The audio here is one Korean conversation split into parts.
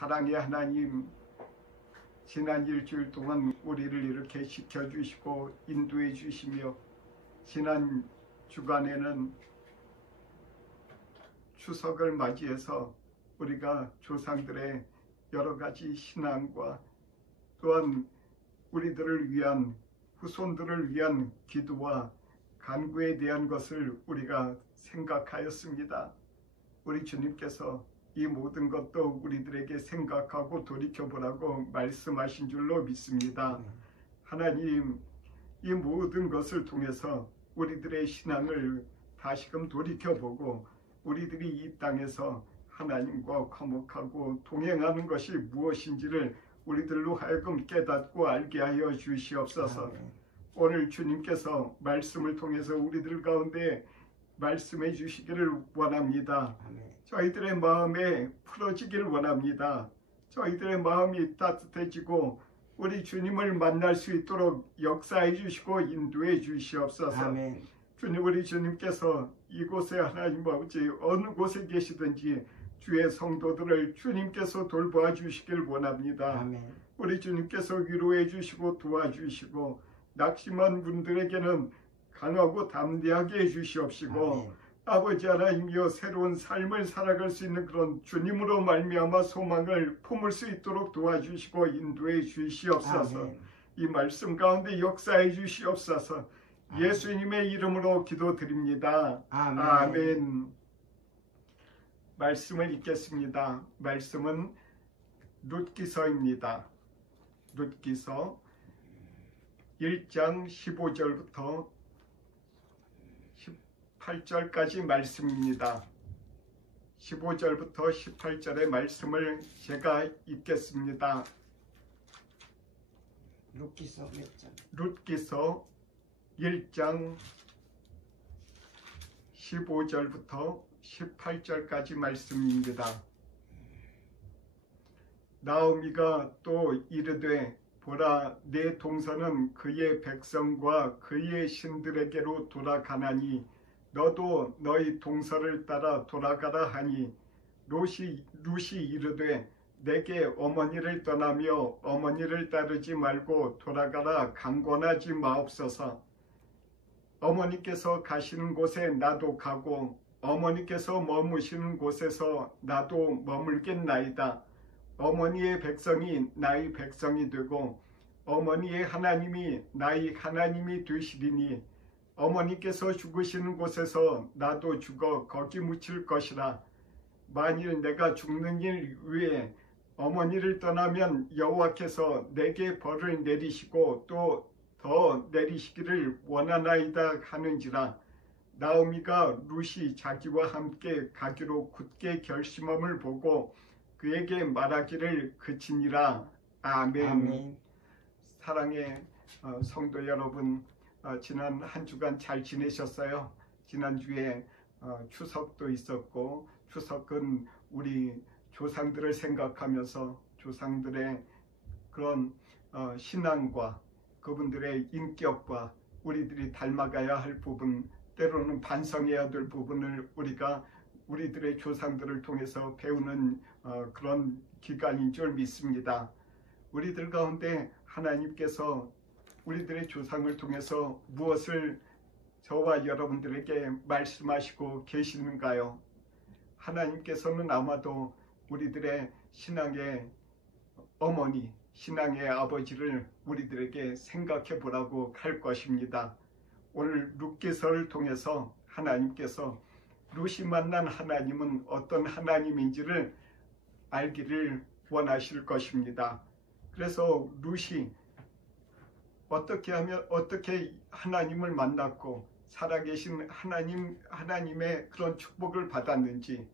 사랑의 하나님, 지난 일주일 동안 우리를 이렇게 지켜주시고 인도해 주시며 지난 주간에는 추석을 맞이해서 우리가 조상들의 여러 가지 신앙과 또한 우리들을 위한 후손들을 위한 기도와 간구에 대한 것을 우리가 생각하였습니다. 우리 주님께서 이 모든 것도 우리들에게 생각하고 돌이켜보라고 말씀하신 줄로 믿습니다. 하나님, 이 모든 것을 통해서 우리들의 신앙을 다시금 돌이켜보고 우리들이 이 땅에서 하나님과 화목하고 동행하는 것이 무엇인지를 우리들로 하여금 깨닫고 알게 하여 주시옵소서. 오늘 주님께서 말씀을 통해서 우리들 가운데 말씀해 주시기를 원합니다. 저희들의 마음에 풀어지기를 원합니다. 저희들의 마음이 따뜻해지고 우리 주님을 만날 수 있도록 역사해 주시고 인도해 주시옵소서. 아멘. 주님, 우리 주님께서 이곳에 하나님 아버지 어느 곳에 계시든지 주의 성도들을 주님께서 돌보아 주시길 원합니다. 아멘. 우리 주님께서 위로해 주시고 도와주시고 낙심한 분들에게는 강하고 담대하게 해주시옵시고 아멘. 아버지 하나님이여 새로운 삶을 살아갈 수 있는 그런 주님으로 말미암아 소망을 품을 수 있도록 도와주시고 인도해 주시옵소서. 아멘. 이 말씀 가운데 역사해 주시옵소서. 예수님의 이름으로 기도드립니다. 아멘. 아멘. 말씀을 읽겠습니다. 말씀은 룻기서입니다. 룻기서 1장 15절부터 18절까지 말씀입니다. 15절부터 18절의 말씀을 제가 읽겠습니다. 룻기서 몇 장? 룻기서 1장 15절부터 18절까지 말씀입니다. 나오미가 또 이르되 보라, 내 동서는 그의 백성과 그의 신들에게로 돌아가나니 너도 너희 동서를 따라 돌아가라 하니 룻이 이르되 내게 어머니를 떠나며 어머니를 따르지 말고 돌아가라 강권하지 마옵소서. 어머니께서 가시는 곳에 나도 가고 어머니께서 머무시는 곳에서 나도 머물겠나이다. 어머니의 백성이 나의 백성이 되고 어머니의 하나님이 나의 하나님이 되시리니 어머니께서 죽으시는 곳에서 나도 죽어 거기 묻힐 것이라. 만일 내가 죽는 일 위에 어머니를 떠나면 여호와께서 내게 벌을 내리시고 또 더 내리시기를 원하나이다 하는지라. 나오미가 룻이 자기와 함께 가기로 굳게 결심함을 보고 그에게 말하기를 그치니라. 아멘. 아멘. 사랑의 성도 여러분, 지난 한 주간 잘 지내셨어요? 지난주에 추석도 있었고 추석은 우리 조상들을 생각하면서 조상들의 그런 신앙과 그분들의 인격과 우리들이 닮아가야 할 부분, 때로는 반성해야 될 부분을 우리가 우리들의 조상들을 통해서 배우는 그런 기간인 줄 믿습니다. 우리들 가운데 하나님께서 우리들의 조상을 통해서 무엇을 저와 여러분들에게 말씀하시고 계시는가요? 하나님께서는 아마도 우리들의 신앙의 어머니, 신앙의 아버지를 우리들에게 생각해 보라고 할 것입니다. 오늘 룻기서를 통해서 하나님께서 룻이 만난 하나님은 어떤 하나님인지를 알기를 원하실 것입니다. 그래서 룻이 어떻게 하면 어떻게 하나님을 만났고 살아계신 하나님의 그런 축복을 받았는지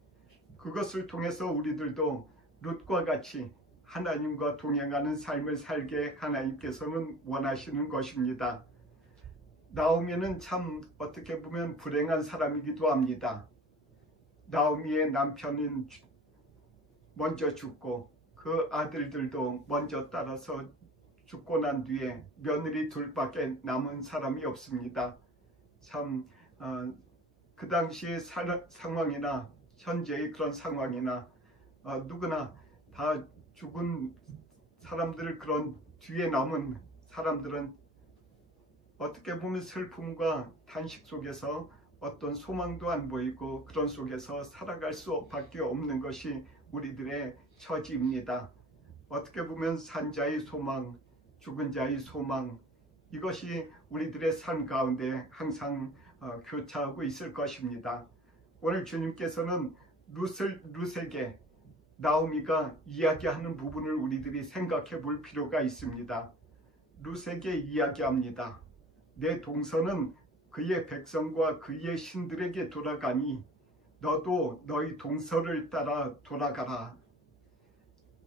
그것을 통해서 우리들도 룻과 같이 하나님과 동행하는 삶을 살게 하나님께서는 원하시는 것입니다. 나오미는 참 어떻게 보면 불행한 사람이기도 합니다. 나오미의 남편은 먼저 죽고 그 아들들도 먼저 따라서 죽고 난 뒤에 며느리 둘밖에 남은 사람이 없습니다. 참 그 당시의 상황이나 현재의 그런 상황이나 누구나 다 죽은 사람들, 그런 뒤에 남은 사람들은 어떻게 보면 슬픔과 탄식 속에서 어떤 소망도 안 보이고 그런 속에서 살아갈 수밖에 없는 것이 우리들의 처지입니다. 어떻게 보면 산자의 소망, 죽은 자의 소망, 이것이 우리들의 삶 가운데 항상 교차하고 있을 것입니다. 오늘 주님께서는 룻에게 나오미가 이야기하는 부분을 우리들이 생각해 볼 필요가 있습니다. 룻에게 이야기합니다. 내 동서는 그의 백성과 그의 신들에게 돌아가니 너도 너희 동서를 따라 돌아가라.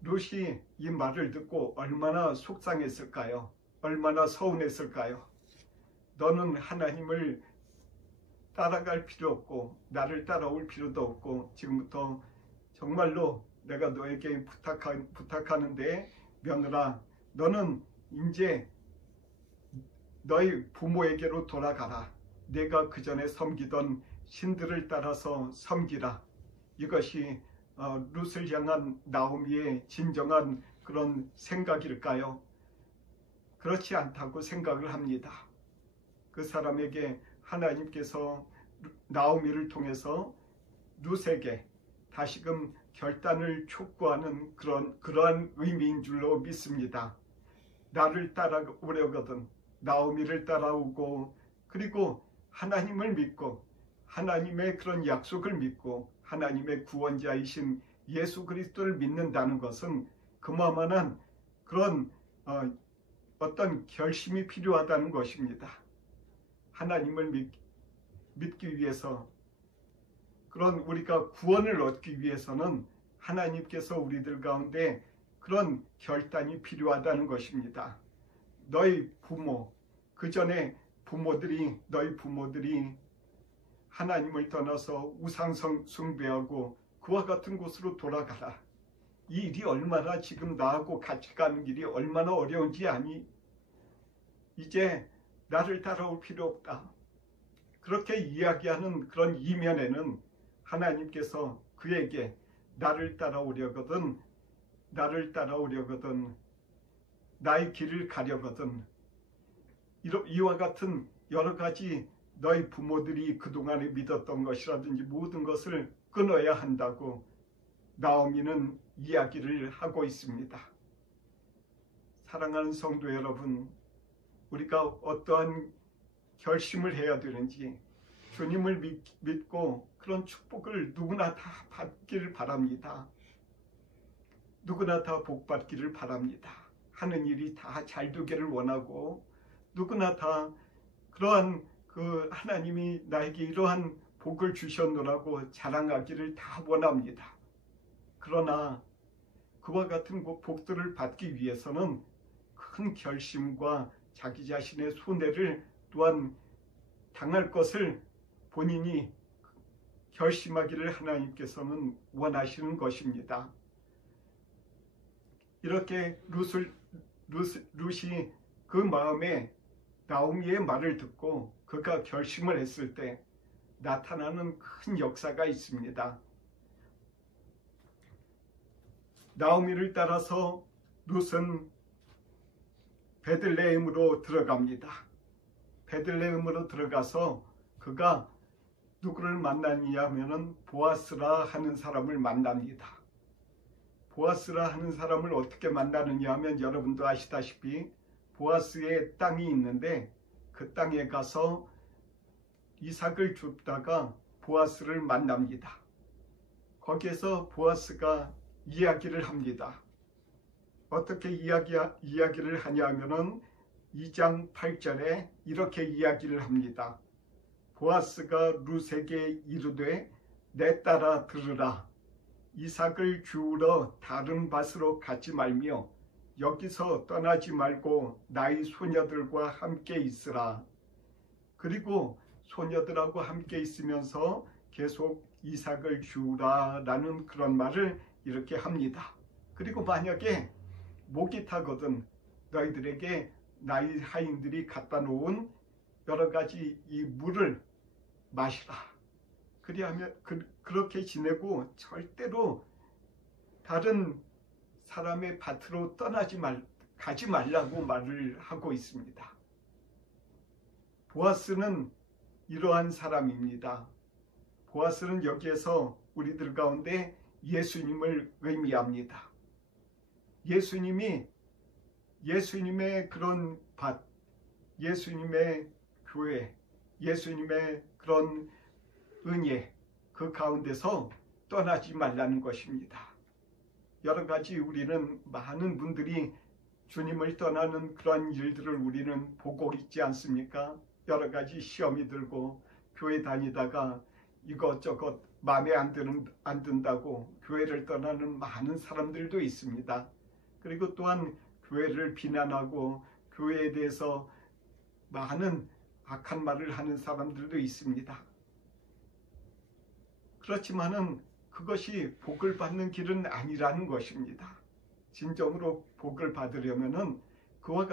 룻이 이 말을 듣고 얼마나 속상했을까요? 얼마나 서운했을까요? 너는 하나님을 따라갈 필요 없고 나를 따라올 필요도 없고 지금부터 정말로 내가 너에게 부탁하는데 며느라, 너는 이제 너희 부모에게로 돌아가라. 내가 그 전에 섬기던 신들을 따라서 섬기라. 이것이 룻을 향한 나오미의 진정한 그런 생각일까요? 그렇지 않다고 생각을 합니다. 그 사람에게 하나님께서 나오미를 통해서 룻에게 다시금 결단을 촉구하는 그러한 의미인 줄로 믿습니다. 나를 따라오려거든 나오미를 따라오고, 그리고 하나님을 믿고 하나님의 그런 약속을 믿고 하나님의 구원자이신 예수 그리스도를 믿는다는 것은 그만한 그런 어떤 결심이 필요하다는 것입니다. 하나님을 믿기 위해서, 그런 우리가 구원을 얻기 위해서는 하나님께서 우리들 가운데 그런 결단이 필요하다는 것입니다. 너희 부모, 그 전에 너희 부모들이 하나님을 떠나서 우상 숭배하고 그와 같은 곳으로 돌아가라. 이 일이 얼마나 지금 나하고 같이 가는 길이 얼마나 어려운지 아니? 이제 나를 따라올 필요 없다. 그렇게 이야기하는 그런 이면에는 하나님께서 그에게 나를 따라오려거든 나의 길을 가려거든 이와 같은 여러 가지 너희 부모들이 그동안에 믿었던 것이라든지 모든 것을 끊어야 한다고 나오미는 이야기를 하고 있습니다. 사랑하는 성도 여러분, 우리가 어떠한 결심을 해야 되는지 주님을 믿고 그런 축복을 누구나 다 받기를 바랍니다. 누구나 다 복 받기를 바랍니다. 하는 일이 다 잘 되기를 원하고 누구나 다 그러한 하나님이 나에게 이러한 복을 주셨노라고 자랑하기를 다 원합니다. 그러나 그와 같은 복들을 받기 위해서는 큰 결심과 자기 자신의 손해를 또한 당할 것을 본인이 결심하기를 하나님께서는 원하시는 것입니다. 이렇게 룻이 그 마음에 나오미의 말을 듣고 그가 결심을 했을 때 나타나는 큰 역사가 있습니다. 나오미를 따라서 룻은 베들레헴으로 들어갑니다. 베들레헴으로 들어가서 그가 누구를 만나느냐 하면은 보아스라 하는 사람을 만납니다. 보아스라 하는 사람을 어떻게 만나느냐 하면 여러분도 아시다시피 보아스의 땅이 있는데 그 땅에 가서 이삭을 줍다가 보아스를 만납니다. 거기에서 보아스가 이야기를 합니다. 어떻게 이야기를 하냐 하면은 2장 8절에 이렇게 이야기를 합니다. 보아스가 룻에게 이르되 내 딸아 들으라. 이삭을 주우러 다른 밭으로 가지 말며 여기서 떠나지 말고 나의 소녀들과 함께 있으라. 그리고 소녀들하고 함께 있으면서 계속 이삭을 주우라 라는 그런 말을 이렇게 합니다. 그리고 만약에 목이 타거든 너희들에게 나의 하인들이 갖다 놓은 여러 가지 이 물을 마시라. 그리하면 그렇게 지내고 절대로 다른 사람의 밭으로 가지 말라고 말을 하고 있습니다. 보아스는 이러한 사람입니다. 보아스는 여기에서 우리들 가운데 예수님을 의미합니다. 예수님의 그런 밭, 예수님의 교회, 예수님의 그런 은혜, 그 가운데서 떠나지 말라는 것입니다. 여러 가지 우리는 많은 분들이 주님을 떠나는 그런 일들을 우리는 보고 있지 않습니까? 여러 가지 시험이 들고 교회 다니다가 이것저것 마음에 안 든다고 교회를 떠나는 많은 사람들도 있습니다. 그리고 또한 교회를 비난하고 교회에 대해서 많은 악한 말을 하는 사람들도 있습니다. 그렇지만은 그것이 복을 받는 길은 아니라는 것입니다. 진정으로 복을 받으려면은 그와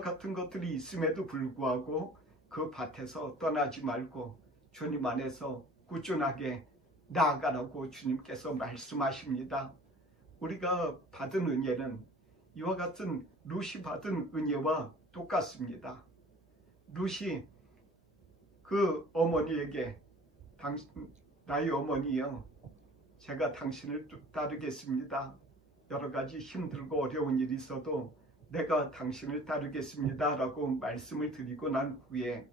같은 것들이 있음에도 불구하고 그 밭에서 떠나지 말고 주님 안에서 꾸준하게 나아가라고 주님께서 말씀하십니다. 우리가 받은 은혜는 이와 같은 룻이 받은 은혜와 똑같습니다. 룻이 그 어머니에게 나의 어머니여, 제가 당신을 따르겠습니다. 여러 가지 힘들고 어려운 일이 있어도 내가 당신을 따르겠습니다 라고 말씀을 드리고 난 후에,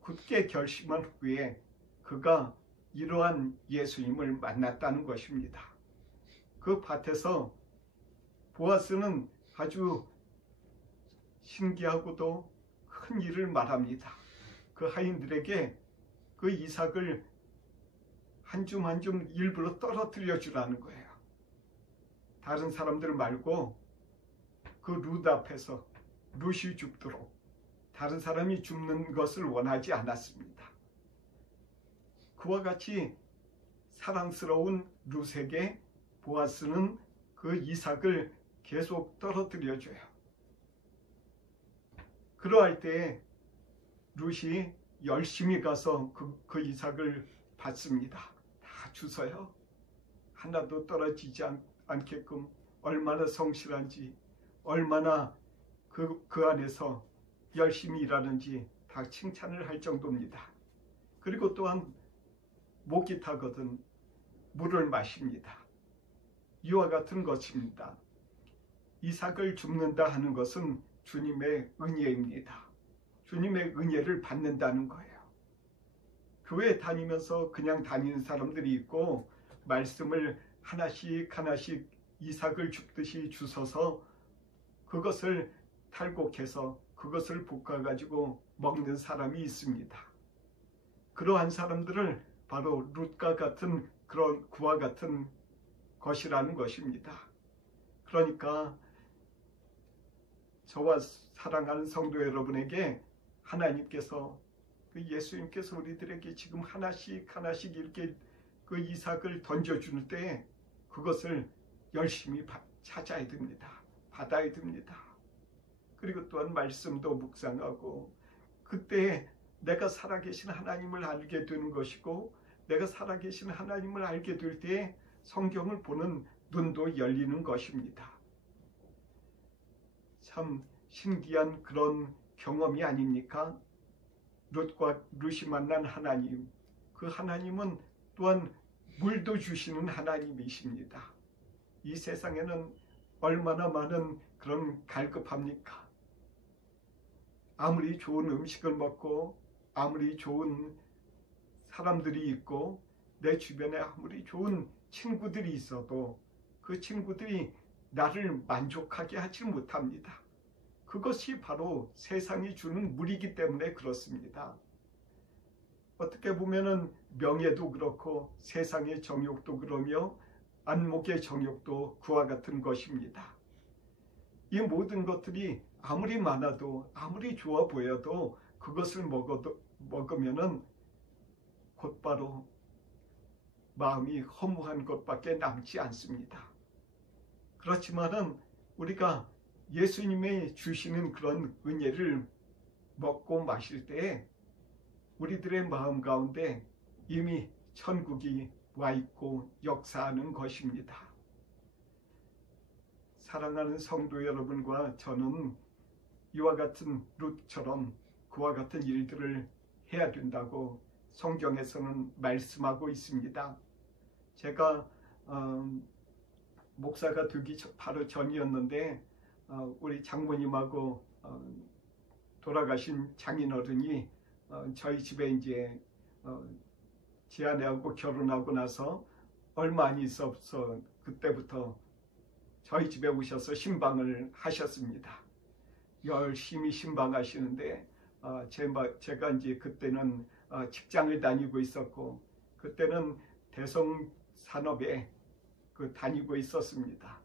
굳게 결심한 후에 그가 이러한 예수님을 만났다는 것입니다. 그 밭에서 보아스는 아주 신기하고도 큰 일을 말합니다. 그 하인들에게 그 이삭을 한 줌 한 줌 일부러 떨어뜨려 주라는 거예요. 다른 사람들 말고 그 룻 앞에서 룻이 죽도록 다른 사람이 죽는 것을 원하지 않았습니다. 그와 같이 사랑스러운 룻에게 보아스는 그 이삭을 계속 떨어뜨려 줘요. 그러할 때에 룻이 열심히 가서 그 이삭을 받습니다. 다 주서요. 하나도 떨어지지 않게끔 얼마나 성실한지, 얼마나 그 안에서 열심히 일하는지 다 칭찬을 할 정도입니다. 그리고 또한 목이 타거든 물을 마십니다. 이와 같은 것입니다. 이삭을 줍는다 하는 것은 주님의 은혜입니다. 주님의 은혜를 받는다는 거예요. 교회 다니면서 그냥 다니는 사람들이 있고 말씀을 하나씩 하나씩 이삭을 줍듯이 주셔서 그것을 탈곡해서 그것을 볶아가지고 먹는 사람이 있습니다. 그러한 사람들을 바로 룻과 같은 그런 그와 같은 것이라는 것입니다. 그러니까 저와 사랑하는 성도 여러분에게 하나님께서, 그 예수님께서 우리들에게 지금 하나씩 하나씩 이렇게 그 이삭을 던져주는 때 그것을 열심히 찾아야 됩니다. 받아야 됩니다. 그리고 또한 말씀도 묵상하고, 그때 내가 살아계신 하나님을 알게 되는 것이고, 내가 살아계신 하나님을 알게 될 때 성경을 보는 눈도 열리는 것입니다. 참 신기한 그런 경험이 아닙니까? 룻이 만난 하나님, 그 하나님은 또한 물도 주시는 하나님이십니다. 이 세상에는 얼마나 많은 그런 갈급합니까? 아무리 좋은 음식을 먹고 아무리 좋은 사람들이 있고 내 주변에 아무리 좋은 친구들이 있어도 그 친구들이 나를 만족하게 하지 못합니다. 그것이 바로 세상이 주는 물이기 때문에 그렇습니다. 어떻게 보면은 명예도 그렇고 세상의 정욕도 그러며 안목의 정욕도 그와 같은 것입니다. 이 모든 것들이 아무리 많아도 아무리 좋아 보여도 그것을 먹으면은 곧바로 마음이 허무한 것밖에 남지 않습니다. 그렇지만은 우리가 예수님의 주시는 그런 은혜를 먹고 마실 때에 우리들의 마음 가운데 이미 천국이 와 있고 역사하는 것입니다. 사랑하는 성도 여러분과 저는 이와 같은 룻처럼 그와 같은 일들을 해야 된다고 성경에서는 말씀하고 있습니다. 제가 목사가 되기 바로 전이었는데 우리 장모님하고 돌아가신 장인어른이 저희 집에 이제 제 아내하고 결혼하고 나서 얼마 안 있어서 그때부터 저희 집에 오셔서 신방을 하셨습니다. 열심히 신방하시는데 제가 이제 그때는 직장을 다니고 있었고 그때는 대성산업에 다니고 있었습니다.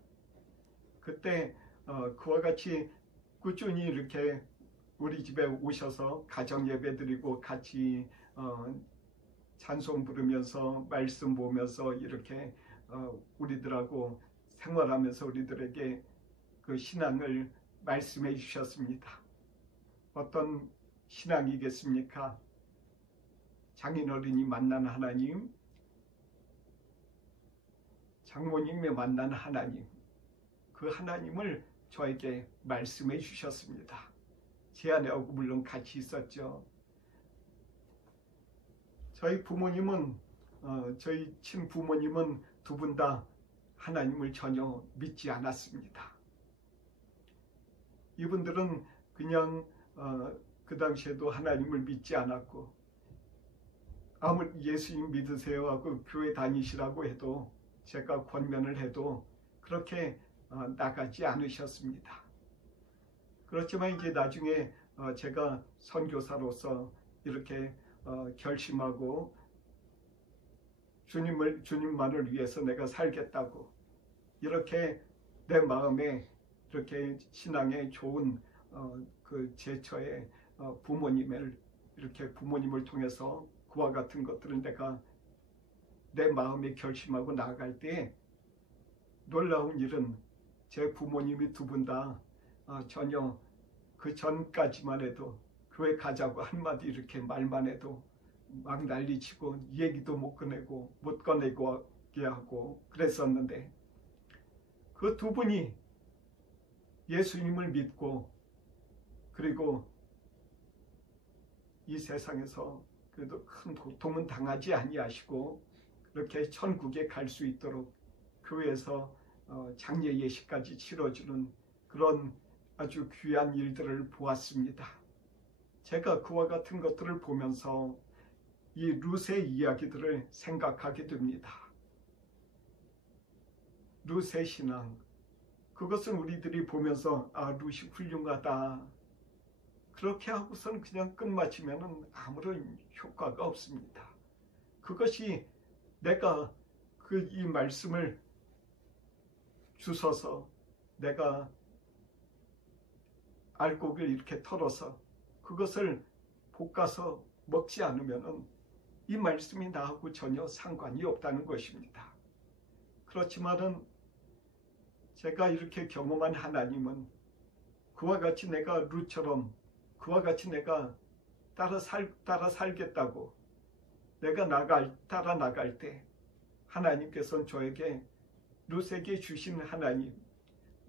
그때 그와 같이 꾸준히 이렇게 우리 집에 오셔서 가정 예배 드리고 같이 찬송 부르면서 말씀 보면서 이렇게 우리들하고 생활하면서 우리들에게 그 신앙을 말씀해 주셨습니다. 어떤 신앙이겠습니까? 장인어른이 만난 하나님, 장모님이 만난 하나님, 그 하나님을 저에게 말씀해 주셨습니다. 제 아내하고 물론 같이 있었죠. 저희 부모님은 저희 친부모님은 두 분 다 하나님을 전혀 믿지 않았습니다. 이분들은 그냥 그 당시에도 하나님을 믿지 않았고 아무리 예수님 믿으세요 하고 교회 다니시라고 해도 제가 권면을 해도 그렇게 나가지 않으셨습니다. 그렇지만 이제 나중에 제가 선교사로서 이렇게 결심하고 주님만을 위해서 내가 살겠다고 이렇게 내 마음에 이렇게 신앙에 좋은 그 제처의 부모님을 통해서 그와 같은 것들을 내가 내 마음에 결심하고 나아갈 때 놀라운 일은 제 부모님이 두 분 다 전혀 그 전까지만 해도 교회 가자고 한마디 이렇게 말만 해도 막 난리치고 얘기도 못 꺼내게 하고 그랬었는데 그 두 분이 예수님을 믿고 그리고 이 세상에서 그래도 큰 고통은 당하지 아니하시고 그렇게 천국에 갈 수 있도록 교회에서 장례 예식까지 치러주는 그런 아주 귀한 일들을 보았습니다. 제가 그와 같은 것들을 보면서 이 룻의 이야기들을 생각하게 됩니다. 룻의 신앙, 그것은 우리들이 보면서 룻이 훌륭하다 그렇게 하고서는 그냥 끝마치면 아무런 효과가 없습니다. 그것이 내가 이 말씀을 주셔서 내가 알곡을 이렇게 털어서 그것을 볶아서 먹지 않으면 이 말씀이 나하고 전혀 상관이 없다는 것입니다. 그렇지만은 제가 이렇게 경험한 하나님은 그와 같이 내가 룻처럼 그와 같이 내가 따라 살겠다고 내가 따라 나갈 때 하나님께서는 저에게 룻에게 주신 하나님,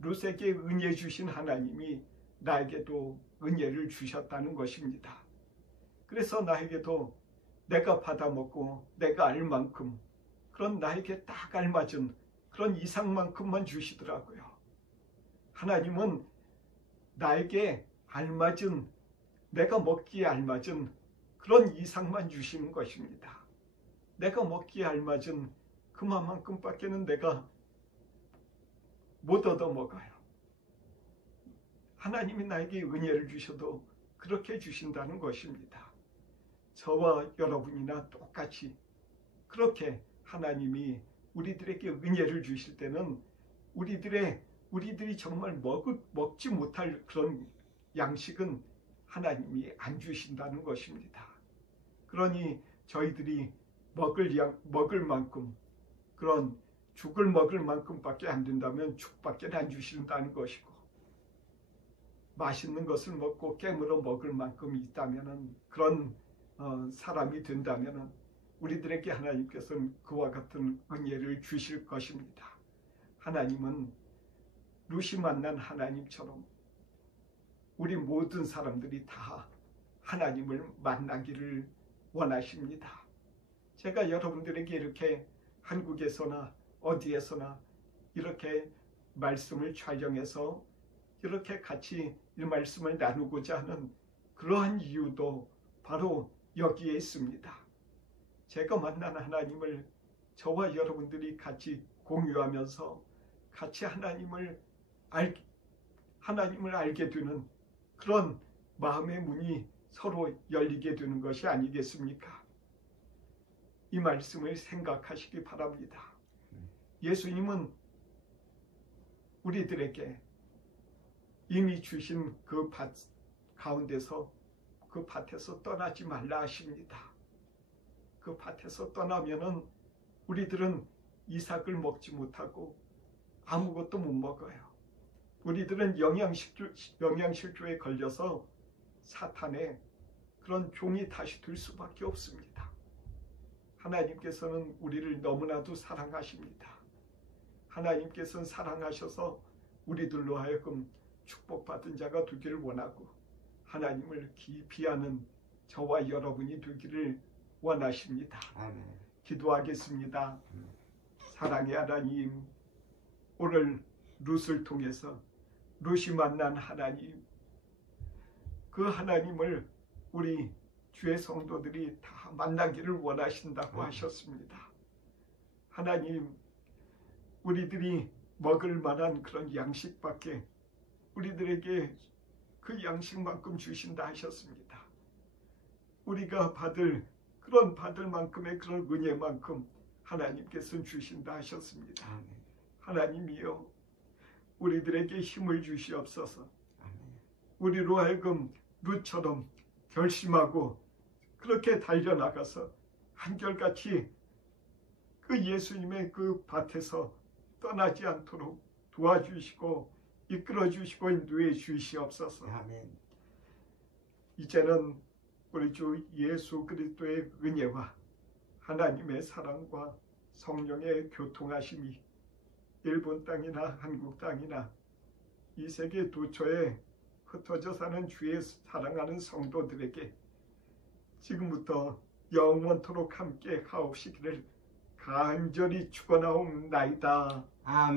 룻에게 은혜 주신 하나님이 나에게도 은혜를 주셨다는 것입니다. 그래서 나에게도 내가 받아먹고 내가 알 만큼 그런 나에게 딱 알맞은 그런 이상만큼만 주시더라고요. 하나님은 나에게 알맞은 내가 먹기에 알맞은 그런 이상만 주시는 것입니다. 내가 먹기에 알맞은 그만큼밖에는 내가 못 얻어먹어요. 하나님이 나에게 은혜를 주셔도 그렇게 주신다는 것입니다. 저와 여러분이나 똑같이 그렇게 하나님이 우리들에게 은혜를 주실 때는 우리들이 정말 먹지 못할 그런 양식은 하나님이 안 주신다는 것입니다. 그러니 저희들이 먹을 만큼 그런 죽을 먹을 만큼밖에 안 된다면 죽밖에 안 주신다는 것이고 맛있는 것을 먹고 깨물어 먹을 만큼 있다면 그런 사람이 된다면 우리들에게 하나님께서는 그와 같은 은혜를 주실 것입니다. 하나님은 룻이 만난 하나님처럼 우리 모든 사람들이 다 하나님을 만나기를 원하십니다. 제가 여러분들에게 이렇게 한국에서나 어디에서나 이렇게 말씀을 촬영해서 이렇게 같이 이 말씀을 나누고자 하는 그러한 이유도 바로 여기에 있습니다. 제가 만난 하나님을 저와 여러분들이 같이 공유하면서 같이 하나님을 알게 되는 그런 마음의 문이 서로 열리게 되는 것이 아니겠습니까? 이 말씀을 생각하시기 바랍니다. 예수님은 우리들에게 이미 주신 그 밭 가운데서 그 밭에서 떠나지 말라 하십니다. 그 밭에서 떠나면은 우리들은 이삭을 먹지 못하고 아무것도 못 먹어요. 우리들은 영양실조에 걸려서 사탄의 그런 종이 다시 될 수밖에 없습니다. 하나님께서는 우리를 너무나도 사랑하십니다. 하나님께서는 사랑하셔서 우리들로 하여금 축복받은 자가 되기를 원하고 하나님을 깊이 아는 저와 여러분이 되기를 원하십니다. 아멘. 기도하겠습니다. 사랑의 하나님, 오늘 룻을 통해서 룻이 만난 하나님, 그 하나님을 우리 주의 성도들이 다 만나기를 원하신다고 하셨습니다. 하나님, 우리들이 먹을 만한 그런 양식밖에 우리들에게 그 양식만큼 주신다 하셨습니다. 우리가 받을 만큼의 그런 은혜만큼 하나님께서는 주신다 하셨습니다. 하나님이여, 우리들에게 힘을 주시옵소서. 우리로 하여금 룻처럼 결심하고 그렇게 달려나가서 한결같이 그 예수님의 그 밭에서 떠나지 않도록 도와주시고 이끌어주시고 인도해 주시옵소서. 아멘. 이제는 우리 주 예수 그리스도의 은혜와 하나님의 사랑과 성령의 교통하심이 일본 땅이나 한국 땅이나 이 세계 도처에 흩어져 사는 주의 사랑하는 성도들에게 지금부터 영원토록 함께 하옵시기를 간절히 축원하옵나이다. 아멘.